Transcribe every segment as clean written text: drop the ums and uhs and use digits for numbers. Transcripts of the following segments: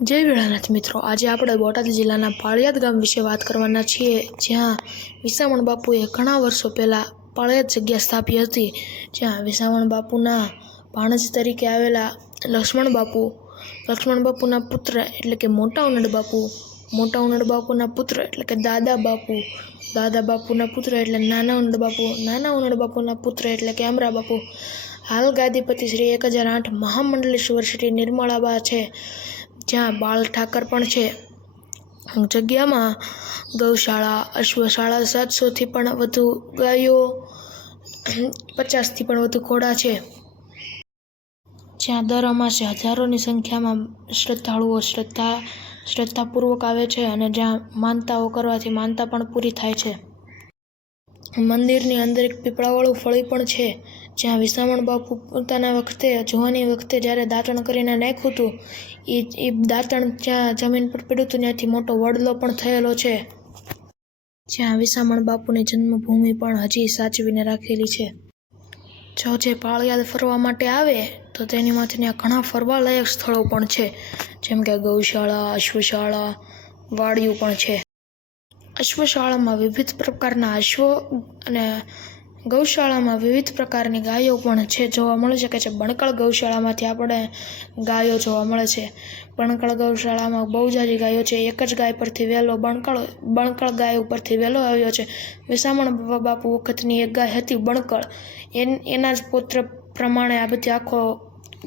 જય ભોળાનાથ મિત્રો, આજે આપણે બોટાદ જિલ્લાના પાળિયાદ ગામ વિશે વાત કરવાના છીએ, જ્યાં વિસાવણ બાપુએ ઘણા વર્ષો પહેલાં પાળિયાદ જગ્યા સ્થાપી હતી, જ્યાં વિસાવણ બાપુના ભાણજ તરીકે આવેલા લક્ષ્મણ બાપુના પુત્ર એટલે કે મોટા ઉનડ બાપુના પુત્ર એટલે કે દાદા બાપુના પુત્ર એટલે નાના ઉનડ બાપુના પુત્ર એટલે કે અમરા બાપુ હાલ ગાદીપતિ શ્રી 1008 મહામંડલેશ્વર શ્રી નિર્મળાબા છે, જ્યાં બાળ ઠાકર પણ છે. જગ્યામાં ગૌશાળા, અશ્વશાળા, 700થી પણ વધુ ગાયો, 50થી પણ વધુ ઘોડા છે, જ્યાં દર અમાસે હજારોની સંખ્યામાં શ્રદ્ધાળુઓ શ્રદ્ધાપૂર્વક આવે છે અને જ્યાં માનતાઓ કરવાથી માનતા પણ પૂરી થાય છે. મંદિરની અંદર એક પીપળાવાળું ફળી પણ છે, જ્યાં વિસાવણ બાપુ પોતાના જુવાની વખતે જ્યારે દાંતણ કરીને નાખ્યું હતું, એ દાંતણ જ્યાં જમીન પર પડ્યું હતું ત્યાંથી મોટો વડલો પણ થયેલો છે, જ્યાં વિસાવણ બાપુની જન્મભૂમિ પણ હજી સાચવીને રાખેલી છે. જો જે પાળિયાદ ફરવા માટે આવે તો તેની માથે ત્યાં ઘણા ફરવાલાયક સ્થળો પણ છે, જેમ કે ગૌશાળા, અશ્વશાળા, વાડિયું પણ છે. અશ્વશાળામાં વિવિધ પ્રકારના અશ્વો અને ગૌશાળામાં વિવિધ પ્રકારની ગાયો પણ છે, જોવા મળે છે કે બણકળ ગૌશાળામાંથી આપણે ગાયો જોવા મળે છે. બણકળ ગૌશાળામાં બહુ સારી ગાયો છે. એક જ ગાય પરથી વેલો બણકળ ગાય ઉપરથી વેલો આવ્યો છે. વિસાવણ બાપુ વખતની એક ગાય હતી બણકળ, એના જ પુત્ર પ્રમાણે આ બધી આખો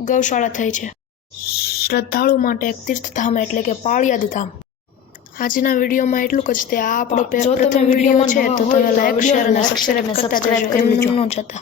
ગૌશાળા થઈ છે. શ્રદ્ધાળુ માટે એક તીર્થધામ એટલે કે પાળિયાદ ધામ. આજના વિડીયોમાં એટલું જ. તે આ આપણો પ્રથમ વિડીયો છે, તો તમે લાઈક, શેર અને સબસ્ક્રાઇબ કરતા જજો, એમ ન જતા.